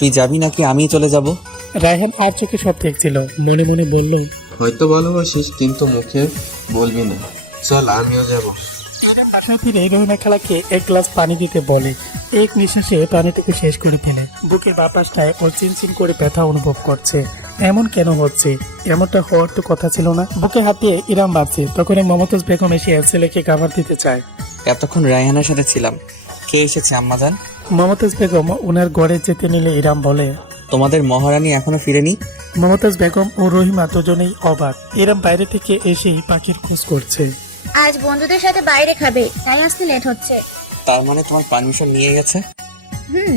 তুই যাবি নাকি আমি চলে যাব? রায়হান আর চোখে সব দেখছিল, মনে মনে বলল, হয়তো ভালোবাসিস কিন্তু মুখে বলবি না। চল আমিও যাব। বাসায় ফিরে রহিমা খালাকে এক গ্লাস পানি দিতে বলে। এক নিঃশ্বাসে পানিটুকু শেষ করে ফেলে। বুকের বাতাসটায় ও চিনচিন করে ব্যথা অনুভব করছে। এমন কেন হচ্ছে? এমনটা হওয়ার তো কথা ছিল না। বুকে হাত দিয়ে ইরাম বাজছে, তখনই মমতাজ বেগম এসে ছেলেকে খাবার দিতে চায়। এতক্ষণ রায়হানের সাথে ছিলাম, কে এসেছে আম্মাজান? মমতাজ বেগম ওনার ঘরে যেতে নিলে ইরাম বলে, তোমাদের মহারানী এখনো ফিরেনি? মমতাজ বেগম ও রহিমা দুজনেই অবাক। ইরাম বাইরে থেকে এসেই পাখির খোঁজ করছে। আজ বন্ধুদের সাথে বাইরে খাবে, তাই আসতে লেট হচ্ছে। তার মানে তোমার পারমিশন নিয়ে গেছে? হুম।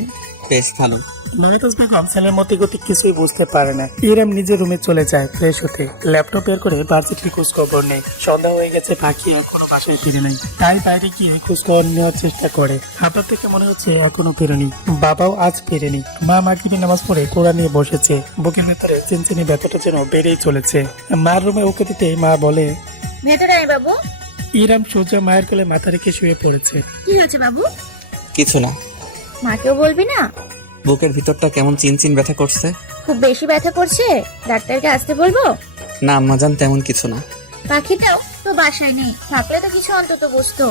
বেশ ভালো। মমতাজ বেগম ছেলের মতে গতি কিছুই বুঝতে পারে না। ইরাম নিজের রুমে চলে যায় ফ্রেশ হতে। ল্যাপটপ বের করে ভার্সিটির খোঁজ খবর নেই। সন্ধ্যা হয়ে গেছে, পাখি এখনো বাসায় ফিরে নাই। তাই বাইরে গিয়ে খোঁজ খবর নেওয়ার চেষ্টা করে। হাঁটার থেকে মনে হচ্ছে এখনো ফেরেনি। বাবাও আজ ফেরেনি। মা মাগরিবের নামাজ পড়ে কোরআন নিয়ে বসেছে। বুকের ভেতরে চিনচিনি ব্যথাটা যেন বেড়েই চলেছে। মার রুমে ওকে দিতে মা বলে, ভেতরে আয় বাবু। ইরাম সোজা মায়ের কোলে মাথা রেখে শুয়ে পড়েছে। কি হয়েছে বাবু? কিছু না। মাকেও বলবি না? বুকের ভিতরটা কেমন চিনচিন ব্যথা করছে। খুব বেশি ব্যথা করছে? ডাক্তারকে আসতে বলবো? না আম্মাজান, তেমন কিছু না। পাখিটাও তো বাসায় নেই, থাকলে তো কিছু অন্তত বুঝতো।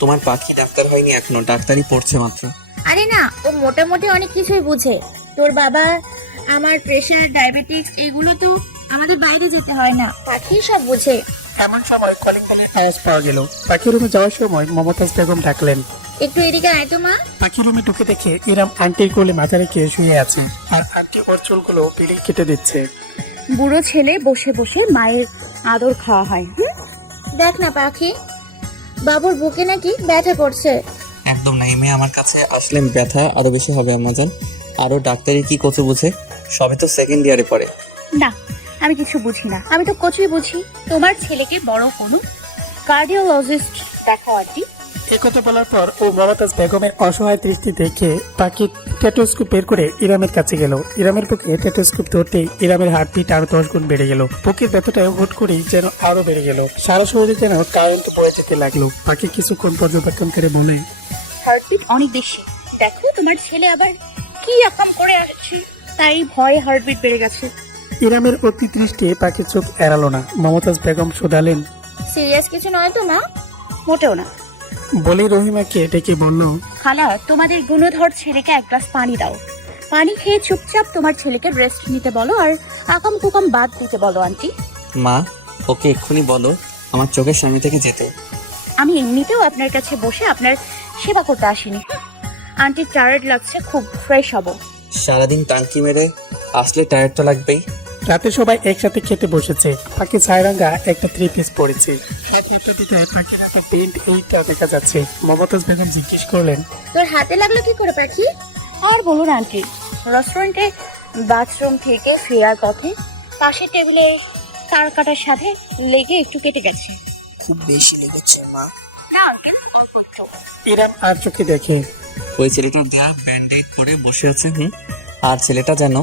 তোমার পাখি ডাক্তার হয়নি এখনো, ডাক্তারই পড়ছে মাত্র। আরে না, ও মোটামুটি অনেক কিছুই বুঝে। তোর বাবা, আমার প্রেশার, ডায়াবেটিস, এগুলো তো আমাদের বাইরে যেতে হয় না, পাখি সব বুঝে। এমন সময় কলিং বেলের আওয়াজ পাওয়া গেল। পাখি রুমে যাওয়ার সময় মমতাজ বেগম ডাকলেন। একটু এদিকে আয় তো মা। পাখি রুমে ঢুকে দেখে ইরাম আন্টির কোলে মাথা রেখে শুয়ে আছে, আর আন্টি ওর চুলগুলো পিড়ি কেটে দিচ্ছে। বুড়ো ছেলে বসে বসে মায়ের আদর খাওয়া হয়। দেখ না পাখি, বাবুর বুকে নাকি ব্যথা করছে। একদম না, এই মেয়ে আমার কাছে আসলে ব্যথা আরো বেশি হবে আম্মাজান। আরো ডাক্তারি কি কচু বুঝে? সবে তো সেকেন্ড ইয়ারে পড়ে। না, আমি কিছু বুঝি না, আমি তো কচুই বুঝি। তোমার ছেলেকে বড় কোনো কার্ডিওলজিস্ট দেখাও আন্টি। একথা বলার পর ও মমতাজ বেগমের অসহায় দৃষ্টি দেখে পাখি টেটোস্কোপ বের করে ইরামের কাছে গেল। ইরামের বুকে টেটোস্কোপ ধরতেই ইরামের হার্টবিট আরো 10 গুণ বেড়ে গেল। বুকের ব্যথাটা হুট করেই যেন আরো বেড়ে গেল। সারা শরীরে যেন কারেন্ট বয়ে যেতে লাগলো। পাখি কিছুক্ষণ পর্যবেক্ষণ করে বলে, হার্টবিট অনেক বেশি। দেখো তোমার ছেলে আবার কি রকম করে আসছে, তাই ভয়ে হার্টবিট বেড়ে গেছে। ইরামের অতি দৃষ্টি পাখির চোখ এড়ালো না। মমতাজ বেগম শোধালেন, সিরিয়াস কিছু নয় তো মা? মোটেও না। বলেই রহিমাকে ডেকে বলল, খালা, তোমাদের গুণধর ছেলেকে এক গ্লাস পানি দাও। পানি খেয়ে চুপচাপ তোমার ছেলেকে রেস্ট নিতে বলো, আর আকাম কুকাম বাদ দিতে বলো আন্টি। মা, ওকে এক্ষুনি বলো আমার চোখের সামনে থেকে যেতে। আমি এমনিতেও আপনার কাছে বসে আপনার সেবা করতে আসিনি। আন্টি টায়ার্ড লাগছে, খুব ফ্রেশ হব। সারাদিন টাঙ্কি মেরে আসলে টায়ার তো লাগবেই। রাতে সবাই একসাথে খেতে বসেছে। পাখি ছায়রাঙ্গা একটা 3 পিস পরেছে। সব হাতটা দিতে পাখির হাতে প্রিন্ট এইটা দেখা যাচ্ছে। মমতাজ বেগম জিজ্ঞেস করলেন, তোর হাতে লাগলো কি করে পাখি? আর বলুন আন্টি, রেস্টুরেন্টে বাথরুম থেকে ফেরার পথে পাশের টেবিলে তার কাটার সাথে লেগে একটু কেটে গেছে। খুব বেশি লেগেছে মা। না আঙ্কেল, অল্প একটু। ইরাম আর চোখে দেখে ওই ছেলেটার দেয়া ব্যান্ডেড পরে বসে আছে। আর ছেলেটা যেন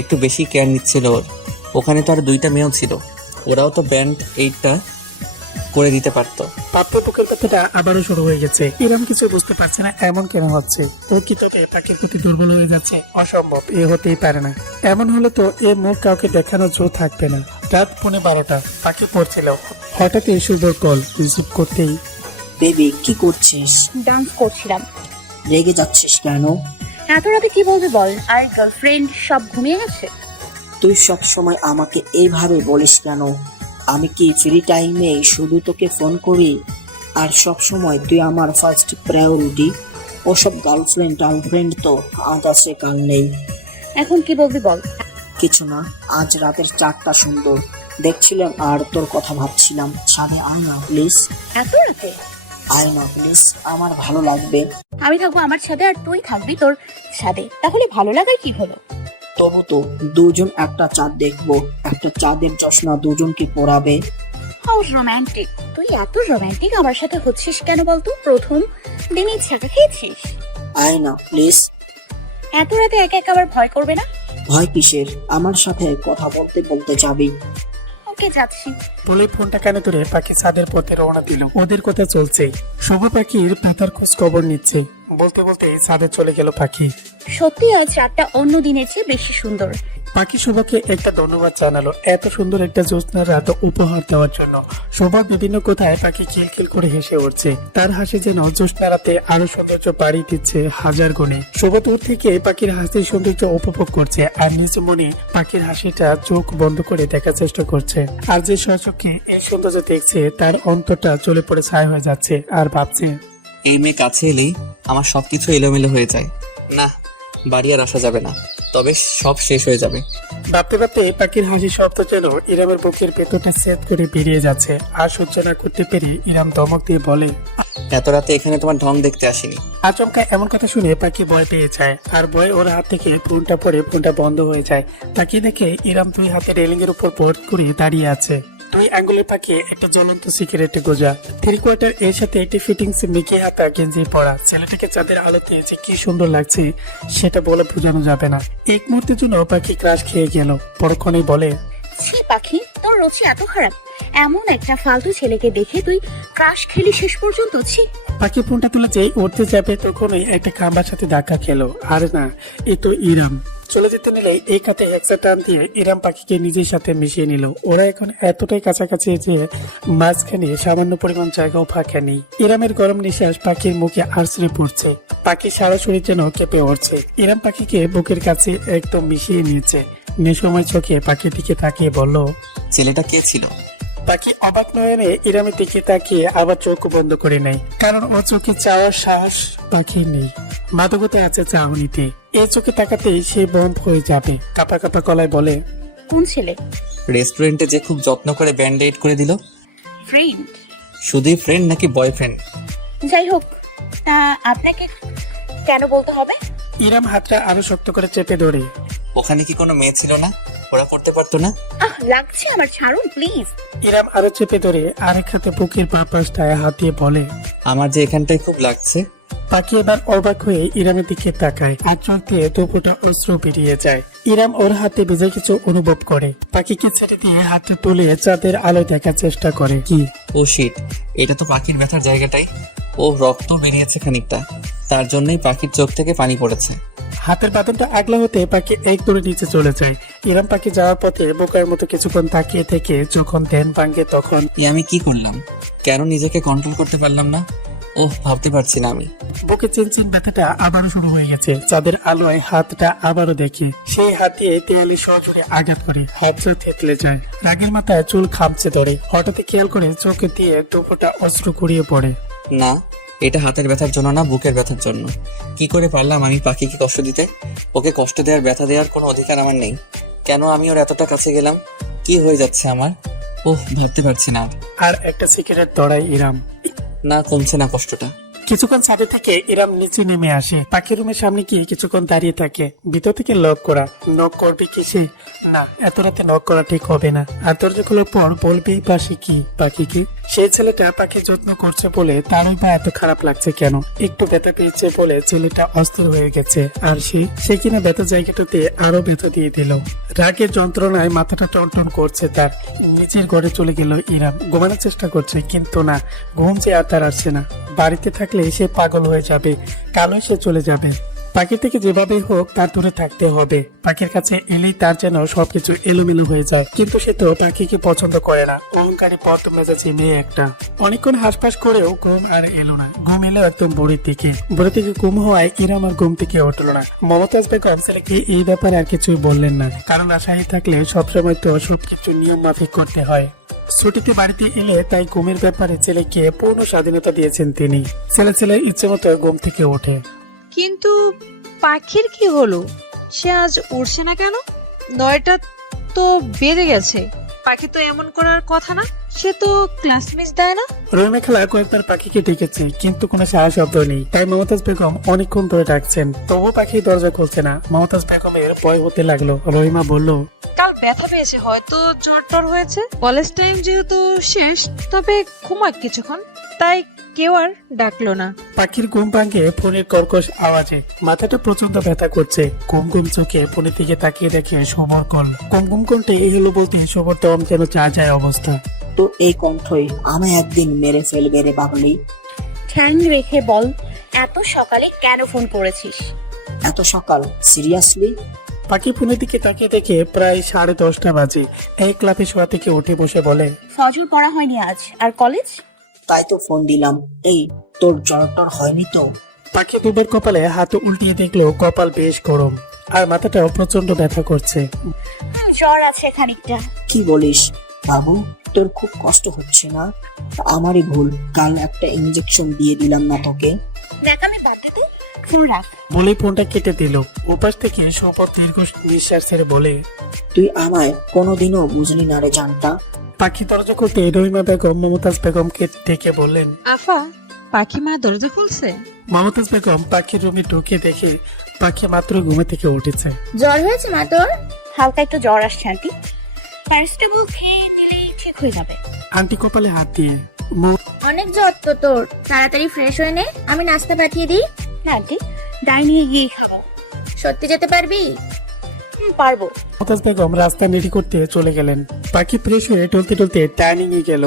একটু বেশি কেয়ার নিচ্ছিল ওর। ওখানে তো আর 2টা মেয়েও ছিল, ওরাও তো ব্যান্ড এইডটা করে দিতে পারতো। পাপ্পের বুকের কথাটা আবারও শুরু হয়ে গেছে। ইরাম কিছু বুঝতে পারছে না এমন কেন হচ্ছে। ও কি তবে পাখির প্রতি দুর্বল হয়ে যাচ্ছে? অসম্ভব, এ হতেই পারে না। এমন হলে তো এ মুখ কাউকে দেখানো জো থাকবে না। রাত 12:30, পাখি পড়ছিল। হঠাৎই শুভর কল রিসিভ করতেই, বেবি কি করছিস? ডান্স করছিলাম। রেগে যাচ্ছিস কেন? এত রাতে কি বলবি বল? আর গার্লফ্রেন্ড সব ঘুমিয়ে গেছে। তুই সব সময় আমাকে এইভাবে বলিস কেন? আমি কি ফ্রি টাইমে শুধু তোকে ফোন করি? আর সব সময় তুই আমার ফার্স্ট প্রায়োরিটি। ওসব গার্লফ্রেন্ড তো আজ আছে কাল নেই। এখন কি বলবি বল? কিছু না, আজ রাতের চাঁদটা সুন্দর দেখছিলাম আর তোর কথা ভাবছিলাম। ছাদে আয় না প্লিজ। এত রাতে? আয় না প্লিজ, আমার ভালো লাগবে। আমি থাকবো আমার ছাদে আর তুই থাকবি তোর ছাদে, তাহলে ভালো লাগার কি হলো? তবু তো দুজন একটা চাঁদ দেখবো। একটা চাঁদের চশমা দুজনকে পরাবে। How romantic! তুই এত রোমান্টিক আমার সাথে হচ্ছিস কেন বলতো? প্রথম দিনই ছাকা খেয়েছিস। আয় না প্লিজ। এত রাতে একা একা আবার ভয় করবে না? ভয় কিসের? আমার সাথে কথা বলতে বলতে যাবি। ওকে, যাচ্ছি। বলে ফোনটা কানে ধরে পাখি ছাদের পথে রওনা দিল। ওদের কথা চলছে। শুভ পাখির পাতার খোঁজ খবর নিচ্ছে। বলতে বলতে ছাদে চলে গেল পাখি। সত্যি আজ রাতটা অন্য দিনের চেয়ে বেশি সুন্দর। পাখি শোভাকে একটা ধন্যবাদ জানালো এত সুন্দর একটা জ্যোৎস্নার রাত উপহার দেওয়ার জন্য। শোভা বিভিন্ন কোথায় পাখি খিলখিল করে হেসে উঠছে, তার হাসি যেন জ্যোৎস্না রাতে আরো সৌন্দর্য বাড়িয়ে দিচ্ছে হাজার গুণে। শোভা দূর থেকে পাখির হাসির সৌন্দর্য উপভোগ করছে আর নিজ মনে পাখির হাসিটা চোখ বন্ধ করে দেখার চেষ্টা করছে। আর যে সচক্ষে এই সৌন্দর্য দেখছে তার অন্তরটা চলে পড়ে ছাই হয়ে যাচ্ছে আর ভাবছে, এই মেয়ে কাছে এলেই আমার সবকিছু এলোমেলো হয়ে যায়। না, বাড়ি আর আসা যাবে না, তবে সব শেষ হয়ে যাবে। ভাবতে ভাবতে পাখির হাসি শব্দ যেন ইরামের বুকের ভেতরটা সেট করে বেরিয়ে যাচ্ছে। আর সহ্য না করতে পেরে ইরাম ধমক দিয়ে বলে, এত রাতে এখানে তোমার ঢং দেখতে আসিনি। আচমকা এমন কথা শুনে পাখি ভয় পেয়ে যায় আর ভয়ে ওর হাত থেকে ফোনটা পড়ে ফোনটা বন্ধ হয়ে যায়। তাকে দেখে ইরাম দুই হাতে রেলিং এর উপর ভর করে দাঁড়িয়ে আছে। দুই আঙ্গুলে পাকিয়ে একটা জ্বলন্ত সিগারেটে গোজা, 3/4 এর সাথে একটি ফিটিংস মিকি হাতা গেঞ্জি পরা। ছেলেটাকে চাঁদের আলোতে যে কি সুন্দর লাগছে সেটা বলে বোঝানো যাবে না। এক মুহূর্তের জন্য পাখি ক্রাশ খেয়ে গেল। পরক্ষণেই বলে, ছি পাখি, তোর রুচি এত খারাপ। এমন একটা ফালতু ছেলেকে দেখে তুই ক্রাশ খেলি শেষ পর্যন্ত। ছি। পাখি ফোনটা তুলে যেই উঠতে যাবে তখনই একটা খাম্বার সাথে ধাক্কা খেলো। আর না, এ তো ইরাম। চলে যেতে নিলে এই কাতে হেক্সা টান দিয়ে ইরাম পাখিকে নিজের সাথে মিশিয়ে নিল। ওরা এখন এতটাই কাছাকাছি যে মাঝখানে সামান্য পরিমাণ জায়গাও ফাঁকা নেই। ইরামের গরম নিঃশ্বাস পাখির মুখে আছড়ে পড়ছে। পাখি সারা শরীর যেন কেঁপে উঠছে। ইরাম পাখিকে বুকের কাছে একদম মিশিয়ে নিয়েছে। নেশময় চোখে পাখির দিকে তাকিয়ে বলল, ছেলেটা কে ছিল? পাখি অবাক নয়নে ইরামের দিকে তাকিয়ে আবার চোখ বন্ধ করে নেয়, কারণ ও চোখে চাওয়ার সাহস পাখির নেই। মাদকতা আছে চাহনিতে। এই চোখে তাকাতেই সে বন্ধ হয়ে যাবে। কাপা কাপা গলায় বলে, কোন ছেলে? রেস্টুরেন্টে যে খুব যত্ন করে ব্যান্ডেড করে দিল। ফ্রেন্ড? শুধুই ফ্রেন্ড নাকি বয়ফ্রেন্ড? যাই হোক, তা আপনাকে কেন বলতে হবে? ইরাম হাতটা আরো শক্ত করে চেপে ধরে, ওখানে কি কোনো মেয়ে ছিল না? ওরা করতে পারতো না? লাগছে আমার, ছাড়ুন প্লিজ। ইরাম আরো চেপে ধরে আরেক হাতে বুকের বাঁ পাশটায় হাত দিয়ে বলে, আমার যে এখানটায় খুব লাগছে। পাখি এবার অবাক হয়ে ইরামের দিকে তাকায় আর চোখ দিয়ে দুপুরটা অস্ত্র বেরিয়ে যায়। ইরাম ওর হাতে ভিজে কিছু অনুভব করে। পাখিকে ছেড়ে দিয়ে হাতটা তুলে চাঁদের আলো দেখার চেষ্টা করে। কি, ও শিট, এটা তো পাখির ব্যথার জায়গাটাই। ও রক্ত বেরিয়েছে খানিকটা, তার জন্যই পাখির চোখ থেকে পানি পড়েছে। হাতের বাদনটা আগলা হতে পাখি এক দূরে নিচে চলে যায়। ইরাম পাখি যাওয়ার পথে বোকার মতো কিছুক্ষণ তাকিয়ে থেকে যখন ধ্যান ভাঙে তখন আমি কি করলাম? কেন নিজেকে কন্ট্রোল করতে পারলাম না? ওহ, ভাবতে পারছি না আমি। বুকে চিনচিন ব্যথাটা আবারও শুরু হয়ে গেছে। চাঁদের আলোয় হাতটা আবারও দেখে। সেই হাত দিয়ে দেয়ালে সজোরে আঘাত করে হাতটা থেতলে যায়। রাগের মাথায় চুল খামচে ধরে। হঠাৎ খেয়াল করে চোখে দিয়ে দুপুরটা অস্ত্র গড়িয়ে পড়ে। না, এটা হাতের ব্যথার জন্য না, বুকের ব্যথার জন্য। কি করে পারলাম আমি পাখিকে কষ্ট দিতে? ওকে কষ্ট দেওয়ার, ব্যথা দেওয়ার কোনো অধিকার আমার নেই। কেন আমি ওর এতটা কাছে গেলাম? কি হয়ে যাচ্ছে আমার? ওহ, ভাবতে পারছি না। আর একটা সিগারেট ধরায় ইরাম। না, কমছে না কষ্টটা। কিছুক্ষণ ছাদে থেকে ইরাম নিচে নেমে আসে। পাখির রুমের সামনে গিয়ে কিছুক্ষণ দাঁড়িয়ে থাকে। ভিতর থেকে লক করা। নক করবে কি সে? না, এত রাতে নক করা ঠিক হবে না। আর দরজা খোলার পর বলবেই পাশে কি পাখি কি? সেই ছেলেটা পাখি যত্ন করছে বলে তারই বা এত খারাপ লাগছে কেন? একটু ব্যথা পেয়েছে বলে ছেলেটা অস্থির হয়ে গেছে। আর সে কিনা ব্যথা জায়গাটাতে আরো ব্যথা দিয়ে দিল। রাগের যন্ত্রণায় মাথাটা টনটন করছে তার। নিজের ঘরে চলে গেল ইরাম। ঘুমানোর চেষ্টা করছে কিন্তু না, ঘুম যে আর তার আসছে না। বাড়িতে থাকলে সে পাগল হয়ে যাবে, কালই সে চলে যাবে। পাখি থেকে যেভাবে হোক তার দূরে থাকতে হবে। পাখির কাছে এলেই তার যেন সবকিছু এলোমেলো হয়ে যায়। কিন্তু সে তো পাখিকে পছন্দ করে না। অহংকারী পথ মেজাজি মেয়ে একটা। অনেকক্ষণ হাসপাস করেও ঘুম আর এলো না। ঘুম এলো একদম ভোরের দিকে। ভোরের দিকে ঘুম হওয়ায় ইরাম আর ঘুম থেকে উঠলো না। মমতাজ বেগম ছেলেকে এই ব্যাপারে আর কিছুই বললেন না, কারণ আশাহী থাকলে সবসময় তো সবকিছু নিয়ম মাফিক করতে হয়। ছুটিতে বাড়িতে এলে তাই ঘুমের ব্যাপারে ছেলেকে পূর্ণ স্বাধীনতা দিয়েছেন তিনি। ছেলের ইচ্ছে মতো ঘুম থেকে ওঠে। কিন্তু পাখির কি হলো? সে আজ উঠছে না কেন? 9টা তো বেজে গেছে। পাখি তো এমন করার কথা না। সে তো ক্লাস মিস দেয় না। রহিমা খালা কয়েকবার পাখিকে ডেকেছে কিন্তু কোনো সাড়া শব্দ নেই। তাই মমতাজ বেগম অনেকক্ষণ ধরে ডাকছেন, তবুও পাখি দরজা খুলছে না। মমতাজ বেগমের ভয় হতে লাগলো। রহিমা বলল, কাল ব্যথা পেয়েছে, হয়তো জ্বর টর হয়েছে। কলেজ টাইম যেহেতু শেষ, তবে ঘুমাক কিছুক্ষণ, তাই কেউ আর ডাকলো না। পাখির ঘুম ভাঙে ফোনের কর্কশ আওয়াজে। মাথাটা প্রচন্ড ব্যথা করছে। ঘুম ঘুম চোখে ফোনের দিকে তাকিয়ে দেখে শোভর কল। ঘুম কণ্ঠে এই হলো বলতে শোভর দম যেন চা যায় অবস্থা। তো এই কণ্ঠই আমি একদিন মেরে ফেলবে রে বাবলি। ঠ্যাং রেখে বল, এত সকালে কেন ফোন করেছিস? এত সকাল? সিরিয়াসলি? পাখি ফোনের দিকে তাকিয়ে দেখে প্রায় 10:30 বাজে। এই ক্লাবে শোয়া থেকে উঠে বসে বলে, ফজর পড়া হয়নি আজ। আর কলেজ? তাই তো ফোন দিলাম। এই, তোর জ্বর হয়নি তো? পাখি দুবার কপালে হাত উল্টিয়ে দেখলো কপাল বেশ গরম আর মাথাটাও প্রচন্ড ব্যথা করছে। জ্বর আছে খানিকটা। কি বলিস বাবু? তোর খুব কষ্ট হচ্ছে না? আমারই ভুল, কাল একটা ইঞ্জেকশন দিয়ে দিলাম না তোকে? ন্যাকামি বাদ দিতে, ফোন রাখ। বলেই ফোনটা কেটে দিল। উপাস থেকে সৌপথ দীর্ঘ নিঃশ্বাস ছেড়ে বলে, তুই আমায় কোনোদিনও বুঝলি না রে জানটা। পাখি দরজা খুলতে রহিমা বেগম মমতাজ বেগমকে ডেকে বললেন। আফা, পাখি মা দরজা খুলছে? মমতাজ বেগম পাখির রুমে ঢুকে দেখে পাখি মাত্র ঘুমে থেকে উঠেছে। জ্বর হয়েছে মা তোর? হালকা একটু জ্বর আসছে আন্টি, প্যারাসিটামল খেয়ে নিলেই ঠিক হয়ে যাবে। আন্টি কপালে হাত দিয়ে, অনেক জ্বর তো তোর, তাড়াতাড়ি ফ্রেশ হয়ে নে, আমি নাস্তা পাঠিয়ে দিই। না আন্টি, ডাইনিং এ গিয়ে খাবো। সত্যি যেতে পারবি? পারবো। মমতাজ বেগম রাস্তা নেড়ি করতে চলে গেলেন। পাখি ফ্রেশ হয়ে টলতে টলতে ডাইনিং এ গেল।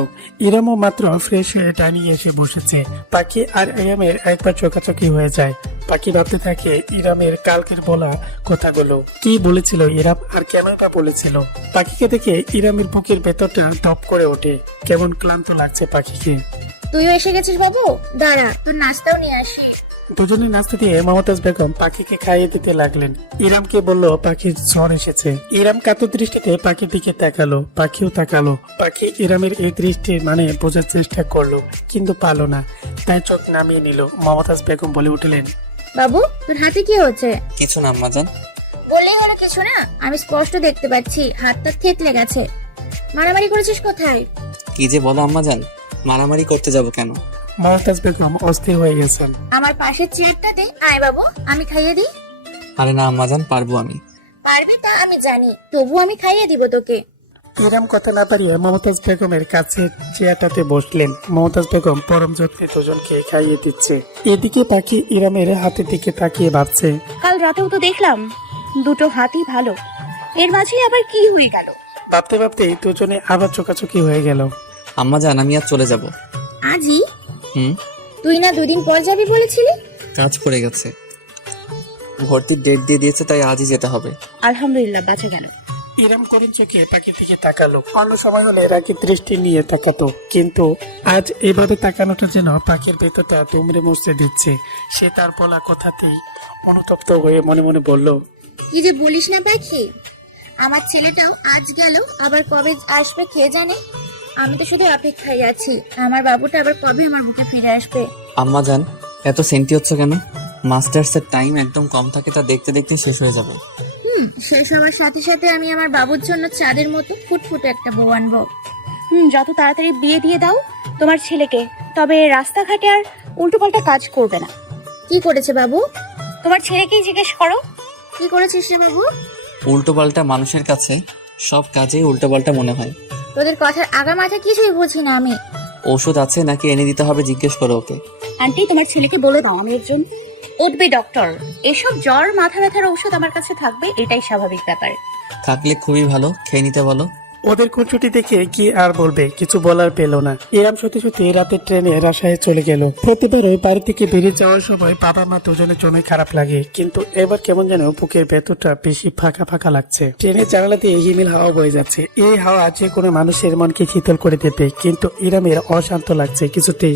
ইরামও মাত্র ফ্রেশ হয়ে ডাইনিং এ এসে বসেছে। পাখি আর ইরামের একবার চোখাচোখি হয়ে যায়। পাখি ভাবতে থাকে ইরামের কালকের বলা কথাগুলো। কি বলেছিল ইরাম আর কেনই বা বলেছিল? পাখিকে দেখে ইরামের বুকের ভেতরটা টপ করে ওঠে। কেমন ক্লান্ত লাগছে পাখিকে। তুইও এসে গেছিস বাবু, দাঁড়া তোর নাস্তাও নিয়ে আসি। দুজনে নাস্তা দিয়ে মমতাজ বেগম পাখিকে খাইয়ে দিতে লাগলেন। ইরামকে বলল পাখির জ্বর এসেছে। ইরাম কাতর দৃষ্টিতে পাখির দিকে তাকালো, পাখিও তাকালো। পাখি ইরামের এই দৃষ্টির মানে বোঝার চেষ্টা করলো, কিন্তু পারলো না, তাই চোখ নামিয়ে নিল। মমতাজ বেগম বলে উঠলেন, বাবু তোর হাতে কি হচ্ছে? কিছু না আম্মাজান। বললেই হলো কিছু না, আমি স্পষ্ট দেখতে পাচ্ছি হাতটা থেতলে গেছে। মারামারি করেছিস কোথায়? কি যে বলো আম্মাজান, মারামারি করতে যাব কেন? মমতাজ বেগম অস্থির হয়ে গেছেন। আমার পাশের চেয়ারটা দে, আয় বাবু আমি খাইয়ে দিই। আরে না আম্মাজান, পারবো আমি। পারবি তা আমি জানি, তবু আমি খাইয়ে দিব তোকে। ইরাম কথা না পারিয়ে মমতাজ বেগমের কাছে চেয়ারটাতে বসলেন। মমতাজ বেগম পরম যত্নে দুজনকে খাইয়ে দিচ্ছে। এদিকে পাখি ইরামের হাতের দিকে তাকিয়ে ভাবছে, কাল রাতেও তো দেখলাম দুটো হাতই ভালো, এর মাঝে আবার কি হয়ে গেল? ভাবতে ভাবতে দুজনে আবার চোখাচোখি হয়ে গেল। আম্মাজান আমি আর চলে যাব। আজই? হুম, তুই না দুদিন পর যাবি বলেছিলি? কাজ পড়ে গেছে, ভর্তির ডেট দিয়ে দিয়েছে, তাই আজই যেতে হবে। আলহামদুলিল্লাহ বাঁচা গেল। ইরাম করুণ চোখে পাখির দিকে তাকালো। অন্য সময় হলে রাগের দৃষ্টি নিয়ে তাকাতো, কিন্তু আজ এভাবে তাকানোটা যেন পাখির ভেতরটা দুমড়ে মুচড়ে দিচ্ছে। সে তার বলা কথাতেই অনুতপ্ত হয়ে মনে মনে বলল, কি যে বলিস না পাখি, আমার ছেলেটাও আজ গেল, আবার কবে আসবে কে জানে। আমি তো শুধু অপেক্ষায় আছি, আমার বাবুটা আবার কবে আমার বুকে ফিরে আসবে। আম্মাজান এত সেন্টি হচ্ছে কেন? মাস্টার্সের টাইম একদম কম থাকে, তা দেখতে দেখতে শেষ হয়ে যাবে। শেষ হওয়ার সাথে সাথে আমি আমার বাবুর জন্য চাঁদের মতো ফুটফুটে একটা বউ আনবো। যত তাড়াতাড়ি বিয়ে দিয়ে দাও তোমার ছেলেকে, তবে রাস্তাঘাটে আর উল্টোপাল্টা কাজ করবে না। কি করেছে বাবু? তোমার ছেলেকেই জিজ্ঞেস করো, কি করেছিস রে বাবু? উল্টোপাল্টা মানুষের কাছে সব কাজেই উল্টোপাল্টা মনে হয়। তোদের কথার আগা মাথা কিছুই বুঝি না আমি। ওষুধ আছে নাকি এনে দিতে হবে জিজ্ঞেস করো ওকে। আন্টি তোমার ছেলেকে বলে দাও আমি একজন উঠবে ডক্টর। এসব জ্বর মাথা ব্যথার ঔষধ আমার কাছে থাকবে, এটাই স্বাভাবিক ব্যাপার। থাকলে খুবই ভালো, খেয়ে নিতে বলো। ওদের খুনসুটি দেখে কি আর বলবে, কিছু বলার পেল না। এরাম সত্যি সত্যি রাতের ট্রেনে রাজশাহী চলে গেল। প্রতিবারই বাড়ি থেকে বেরিয়ে যাওয়ার সময় বাবা মা দুজনের জন্য খারাপ লাগে, কিন্তু এবার কেমন যেন বুকের ভেতরটা বেশি ফাঁকা ফাঁকা লাগছে। ট্রেনের জানালা দিয়ে হিমেল হাওয়া বয়ে যাচ্ছে। এই হাওয়া যে কোনো মানুষের মনকে শীতল করে দেবে, কিন্তু ইরামের অশান্ত লাগছে, কিছুতেই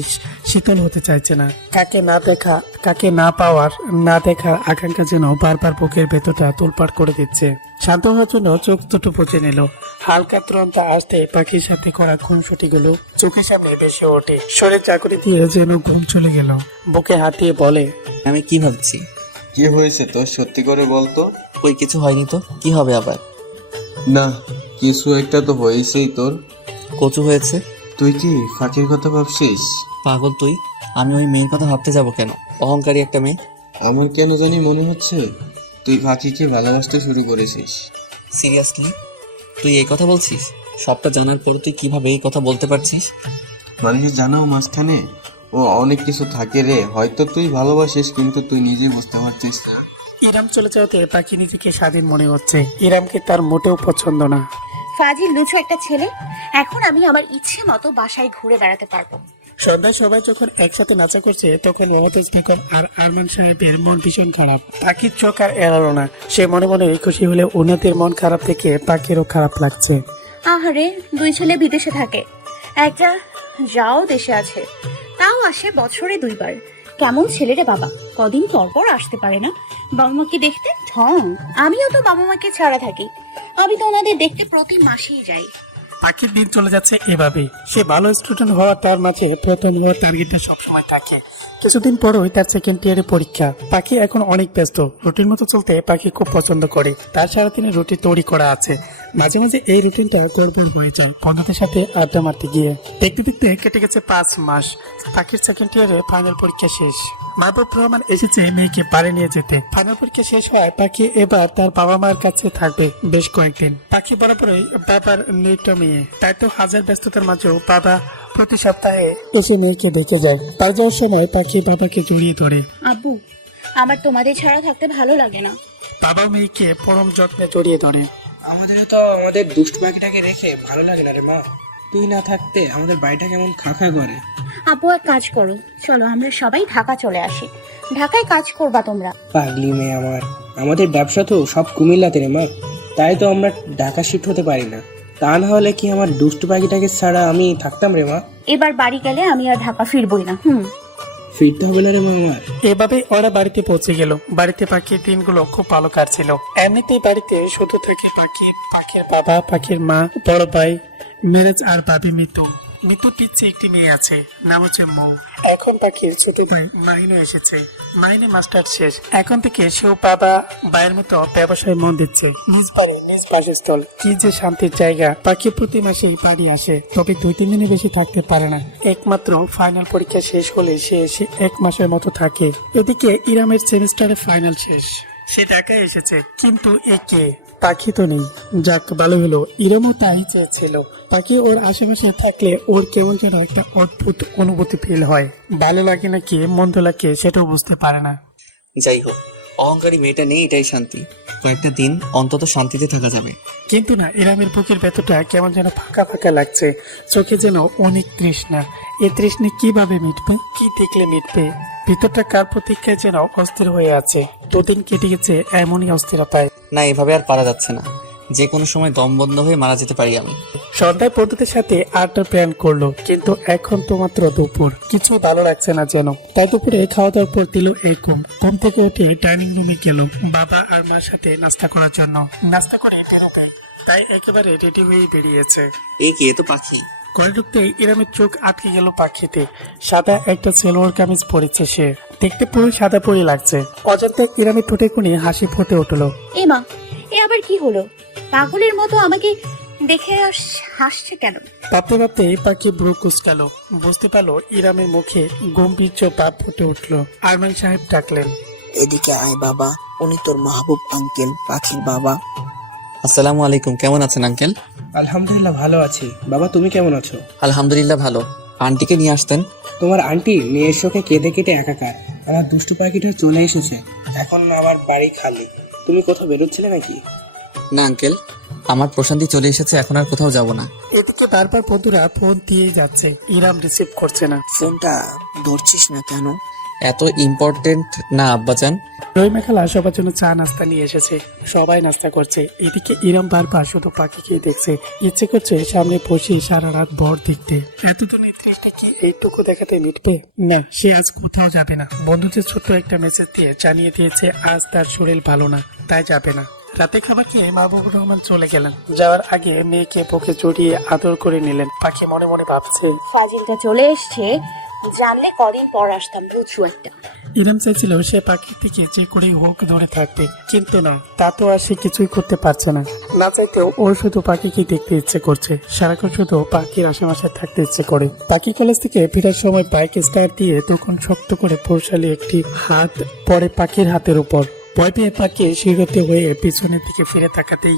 শীতল হতে চাইছে না। কাকে না দেখা, কাকে না পাওয়ার, না দেখার আকাঙ্ক্ষা যেন বারবার বুকের ভেতরটা তোলপাড় করে দিচ্ছে। শান্ত হওয়ার জন্য চোখ দুটো বুঝে নিল। হালকা ত্রন্তা আসতে পাখির সাথে করা খুনসুটিগুলো চোখের সামনে ভেসে ওঠে। শরীর চাকরি দিয়ে যেন ঘুম চলে গেল। বুকে হাত দিয়ে বলে, আমি কি ভাবছি? কি হয়েছে তোর, সত্যি করে বলতো? ওই কিছু হয়নি তো, কি হবে আবার? না, কিছু একটা তো হয়েছেই তোর। কচু হয়েছে? তুই কি ফাঁকির কথা ভাবছিস? পাগল তুই, আমি ওই মেয়ের কথা ভাবতে যাব কেন? অহংকারী একটা মেয়ে। আমার কেন জানি মনে হচ্ছে তুই ফাঁকিকে ভালোবাসতে শুরু করেছিস। সিরিয়াসলি তুই এই কথা বলছিস? সবটা জানার পর তুই কিভাবে এই কথা বলতে পারছিস? মানুষের জানাও মাঝখানে ও অনেক কিছু থাকে রে। হয়তো তুই ভালোবাসিস, কিন্তু তুই নিজে বুঝতে পারছিস না। ইরাম চলে যাওয়াতে পাখি নিজেকে স্বাধীন মনে হচ্ছে। ইরামকে তার মোটেও পছন্দ না। ফাজিল লুচু একটা ছেলে, এখন আমি আমার ইচ্ছে মতো বাসায় ঘুরে বেড়াতে পারবো। সন্ধ্যায় সবাই যখন একসাথে নাচা করছে তখন মোহাম্মদ বেগম আর আরমান সাহেবের মন ভীষণ খারাপ। পাখির চোখ আর এড়ালো না, সে মনে মনে খুশি হলে উন্নতির মন খারাপ থেকে পাখিরও খারাপ লাগছে। আহারে, দুই ছেলে বিদেশে থাকে, একটা যাও দেশে আছে, তাও আসে বছরে 2 বার। কেমন ছেলে রে বাবা, কদিন পর পর আসতে পারে না বাবা মাকে দেখতে। ঢং, আমিও তো বাবা মাকে ছাড়া থাকি, আমি তো ওনাদের দেখতে প্রতি মাসেই যাই। পাখির দিন চলে যাচ্ছে এভাবেই। সে ভালো স্টুডেন্ট হওয়ার তার মাঝে প্রথম হওয়ার টার্গেটটা সবসময় থাকে। কিছুদিন পরই তার সেকেন্ড ইয়ারে পরীক্ষা। পাখি এখন অনেক ব্যস্ত, রুটিন মতো চলতে পাখি খুব পছন্দ করে। তার সারাদিনে রুটিন তৈরি করা আছে, মাঝে মাঝে এই রুটিনটা গড়বড় হয়ে যায় বন্ধুদের সাথে আড্ডা মারতে গিয়ে। দেখতে দেখতে কেটে গেছে 5 মাস। পাখির সেকেন্ড ইয়ারে ফাইনাল পরীক্ষা শেষ। মাহবুব রহমান এসেছে মেয়েকে বাড়ি নিয়ে যেতে। ফাইনাল পরীক্ষা শেষ হয় পাখি এবার তার বাবা মার কাছে থাকবে বেশ কয়েকদিন। পাখি বরাবরই বাবার মেয়েটা মেয়ে, তাই তো হাজার ব্যস্ততার মাঝেও বাবা প্রতি সপ্তাহে এসে মেয়েকে দেখে যায়। তার যাওয়ার সময় পাখি বাবাকে জড়িয়ে ধরে। আব্বু, আমার তোমাদের ছাড়া থাকতে ভালো লাগে না। বাবা মেয়েকে পরম যত্নে জড়িয়ে ধরে। আমাদেরও তো আমাদের দুষ্ট পাখিটাকে রেখে ভালো লাগে না রে মা। তুই না থাকতে আমাদের বাড়িটা কেমন খা খা করে। আপু, এক কাজ করো, চলো আমরা সবাই ঢাকা চলে আসি। ঢাকায় কাজ করবা তোমরা। পাগলি মেয়ে আমার, আমাদের ব্যবসা তো সব কুমিল্লাতে রে মা, তাই তো আমরা ঢাকা শিফট হতে পারি না। তা না হলে কি আমার দুষ্ট পাখিটাকে ছাড়া আমি থাকতাম রে মা। এবার বাড়ি গেলে আমি আর ঢাকা ফিরবই না। ফিরতে হবে না রে মা আমার। এভাবে ওরা বাড়িতে পৌঁছে গেল। বাড়িতে পাখির দিনগুলো খুব ভালো কাটছিল। এমনিতেই বাড়িতে শুধু থাকে পাখি, পাখির বাবা, পাখির মা, বড় ভাই মেরেজ আর ভাবি মিতু। মিতুর পিচ্ছে একটি মেয়ে আছে, নাম হচ্ছে মৌ। এখন পাখির ছোট ভাই মাইনে এসেছে। মাইনে মাস্টার শেষ। এখন থেকে সেও বাবা ভাইয়ের মতো ব্যবসায় মন দিচ্ছে। নিজ বাড়ি নিজ বাসস্থল, কি যে শান্তির জায়গা। পাখি প্রতি মাসেই বাড়ি আসে, তবে 2-3 দিনে বেশি থাকতে পারে না। একমাত্র ফাইনাল পরীক্ষা শেষ হলে সে এসে 1 মাসের মতো থাকে। এদিকে ইরামের সেমিস্টারের ফাইনাল শেষ। সে ঢাকায় এসেছে, কিন্তু একে পাখি তো নেই। যাক, ভালো হলো, ইরামও তাই চেয়েছিল। পাখি ওর আশেপাশে থাকলে ওর কেমন যেন একটা অদ্ভুত অনুভূতি ফিল হয়। ভালো লাগে নাকি মন্দ লাগে সেটাও বুঝতে পারে না। যাই হোক, অহংকারী মেয়েটা নেই, এটাই শান্তি। কয়েকটা দিন অন্তত শান্তিতে থাকা যাবে। কিন্তু না, ইরামের বুকের ভেতরটা কেমন যেন ফাঁকা ফাঁকা লাগছে। চোখে যেন অনেক তৃষ্ণা। এই তৃষ্ণা কিভাবে মিটবে, কি দেখলে মিটবে? ভিতরটা কার প্রতীক্ষায় যেন অস্থির হয়ে আছে। 2 দিন কেটে গেছে এমনই অস্থিরতায়। না, এভাবে আর পারা যাচ্ছে না। যে কোনো সময় দম বন্ধ হয়ে মারা যেতে পারি আমি। সন্ধ্যায় বন্ধুদের সাথে আড্ডা প্ল্যান করলো, কিন্তু এখন তো মাত্র দুপুর, কিছু ভালো লাগছে না যেন। তাই দুপুরে খাওয়া দাওয়ার পর দিল এক ঘুম থেকে উঠে ডাইনিং রুমে গেল বাবা আর মার সাথে নাস্তা করার জন্য। নাস্তা করে বেরোবে, তাই একেবারে রেডি হয়ে বেরিয়েছে। এ কি, এ তো পাখি। ঘরে ঢুকতে ইরামের চোখ আটকে গেল পাখিতে। সাদা একটা সালোয়ার কামিজ পরেছে সে, দেখতে পুরো সাদা পরি লাগছে। অজান্তে ইরামের ঠোঁটে কোণে হাসি ফুটে উঠলো। এ মা, এ আবার কি হলো? পাগলের মতো আমাকে দেখে হাসছে কেন? ভাবতে ভাবতে পাখি ব্রু কুচকালো। বুঝতে পারলো ইরামের মুখে গম্ভীর ভাব ফুটে উঠলো। আরমান সাহেব ডাকলেন, এদিকে আয় বাবা, উনি তোর মাহবুব আঙ্কেল, পাখির বাবা। আসসালামু আলাইকুম, কেমন আছেন আঙ্কেল? আলহামদুলিল্লাহ ভালো আছি। বাবা তুমি কেমন আছো? আলহামদুলিল্লাহ ভালো। আন্টিকে নিয়ে আসতেন। তোমার আন্টি মেয়ের শোকে কেঁদে কেটে একাকার। আমার দুষ্টু পাখিটা চলে এসেছে, এখন আমার বাড়ি খালি। তুমি কোথাও বেরোচ্ছিলে নাকি? না আঙ্কেল, আমার প্রশান্তি চলে এসেছে, এখন আর কোথাও যাব না। এদিকে বারবার বন্ধুরা ফোন দিয়ে যাচ্ছে, ইরাম রিসিভ করছে না। ফোনটা ধরছিস না কেন? এত ইম্পর্টেন্ট না আব্বাজান। রহিমা খালা সবার জন্য চা নাস্তা নিয়ে এসেছে, সবাই নাস্তা করছে। এদিকে ইরাম বারবার শুধু পাখিকে দেখছে, ইচ্ছে করছে সামনে বসে সারা রাত ভর দেখতে। এতদিনের তৃষ্ণা কি এইটুকু দেখাতে মিটবে? না, সে আজ কোথাও যাবে না। বন্ধুদের ছোট্ট একটা মেসেজ দিয়ে জানিয়ে দিয়েছে আজ তার শরীর ভালো না, তাই যাবে না। রাতে খাবার খেয়ে মাহবুবুর রহমান চলে গেলেন। যাওয়ার আগে মেয়েকে বুকে জড়িয়ে আদর করে নিলেন। পাখি মনে মনে ভাবছে, ফাজিলটা চলে এসছে, জানলে কদিন পর আসতাম, বুঝছো একটা। ইরাম চাইছিল সে পাখির দিকে যে করে হোক ধরে থাকতে, কিন্তু না, তা তো আর সে কিছুই করতে পারছে না। না চাইতেও ওর শুধু পাখিকে দেখতে ইচ্ছে করছে, সারাক্ষণ শুধু পাখির আশেপাশে থাকতে ইচ্ছে করে। পাখি কলেজ থেকে ফেরার সময় বাইক স্টার্ট দিয়ে তখন শক্ত করে পুরুষালী একটি হাত পড়ে পাখির হাতের উপর। ভয় পেয়ে পাখি শিরতে হয়ে পিছনের দিকে ফিরে তাকাতেই